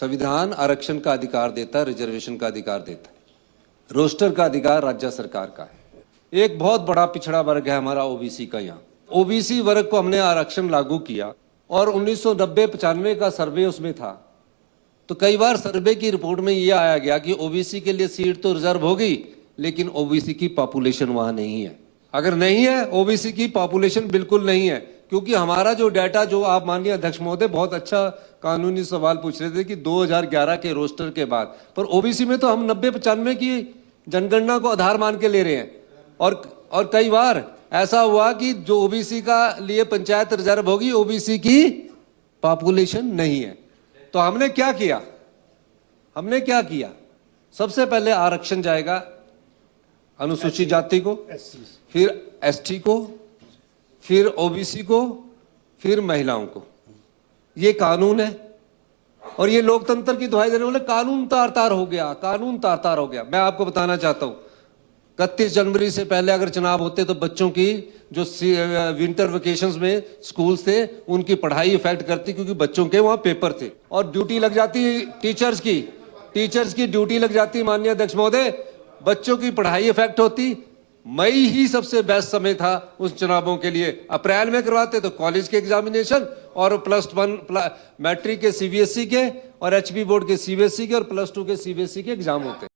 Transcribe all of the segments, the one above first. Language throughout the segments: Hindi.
संविधान आरक्षण का अधिकार देता है, रिजर्वेशन का अधिकार देता है। रोस्टर का अधिकार राज्य सरकार का है। एक बहुत बड़ा पिछड़ा वर्ग है हमारा ओबीसी का। यहाँ ओबीसी वर्ग को हमने आरक्षण लागू किया और 1990-95 का सर्वे उसमें था, तो कई बार सर्वे की रिपोर्ट में यह आया गया कि ओबीसी के लिए सीट तो रिजर्व होगी, लेकिन ओबीसी की पॉपुलेशन वहां नहीं है। अगर नहीं है, ओबीसी की पॉपुलेशन बिल्कुल नहीं है, क्योंकि हमारा जो डाटा, जो आप माननीय अध्यक्ष महोदय बहुत अच्छा कानूनी सवाल पूछ रहे थे कि 2011 के रोस्टर के बाद, पर ओबीसी में तो हम 90-95 की जनगणना को आधार मान के ले रहे हैं। और कई बार ऐसा हुआ कि जो ओबीसी का लिए पंचायत रिजर्व होगी, ओबीसी की पॉपुलेशन नहीं है। तो हमने क्या किया? सबसे पहले आरक्षण जाएगा अनुसूचित जाति को, फिर एसटी को, फिर ओबीसी को, फिर महिलाओं को। ये कानून है और ये लोकतंत्र की दुहाई देने वाले कानून तार-तार हो गया। मैं आपको बताना चाहता हूं, 31 जनवरी से पहले अगर चुनाव होते तो बच्चों की जो विंटर वेकेशंस में स्कूल्स थे उनकी पढ़ाई इफेक्ट करती, क्योंकि बच्चों के वहां पेपर थे और ड्यूटी लग जाती टीचर्स की ड्यूटी लग जाती। माननीय अध्यक्ष महोदय, बच्चों की पढ़ाई इफेक्ट होती। मई ही सबसे बेस्ट समय था उस चुनावों के लिए। अप्रैल में करवाते तो कॉलेज के एग्जामिनेशन और +1 मैट्रिक के सीबीएसई के और एचपी बोर्ड के सीबीएसई के और +2 के सीबीएसई के एग्जाम होते।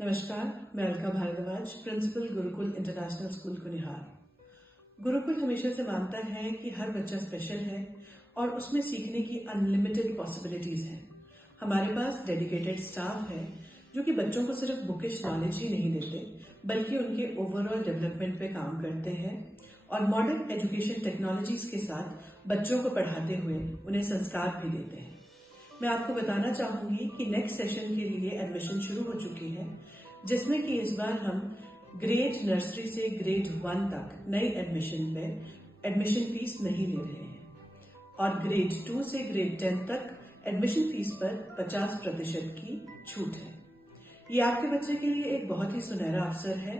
नमस्कार, मैं Alka Bhardwaj, principal Gurukul international school Kunihar. Gurukul हमेशा से मानता है कि हर बच्चा स्पेशल है और उसमें सीखने की अनलिमिटेड पॉसिबिलिटीज हैं। हमारे पास डेडिकेटेड स्टाफ है जो कि बच्चों को सिर्फ बुकिश नॉलेज ही नहीं देते, बल्कि उनके ओवरऑल डेवलपमेंट पे काम करते हैं और मॉडर्न एजुकेशन टेक्नोलॉजीज के साथ बच्चों को पढ़ाते हुए उन्हें संस्कार भी देते हैं। मैं आपको बताना चाहूंगी कि नेक्स्ट सेशन के लिए एडमिशन शुरू हो चुकी है, जिसमें कि इस बार हम ग्रेड नर्सरी से ग्रेड 1 तक नई एडमिशन पे एडमिशन फीस नहीं ले रहे हैं और ग्रेड 2 से ग्रेड 10 तक एडमिशन फीस पर 50% की छूट है। ये आपके बच्चे के लिए एक बहुत ही सुनहरा अवसर है।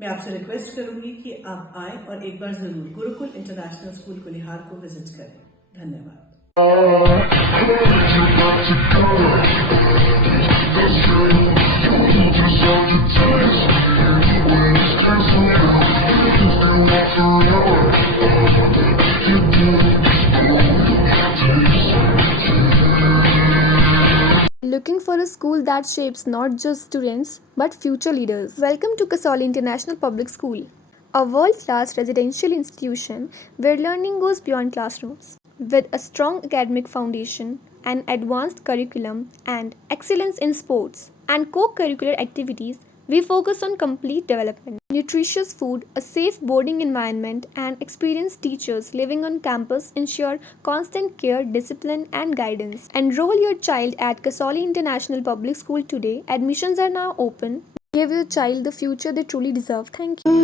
मैं आपसे रिक्वेस्ट करूंगी कि आप आए और एक बार जरूर गुरुकुल इंटरनेशनल स्कूल कुनिहार को विजिट करें। धन्यवाद। Looking for a school that shapes not just students but future leaders? Welcome to Kasoli International Public School, a world-class residential institution where learning goes beyond classrooms. With a strong academic foundation, an advanced curriculum, and excellence in sports and co-curricular activities, we focus on complete development. Nutritious food, a safe boarding environment, and experienced teachers living on campus ensure constant care, discipline, and guidance. Enroll your child at Kasoli International Public School today. Admissions are now open. Give your child the future they truly deserve. Thank you.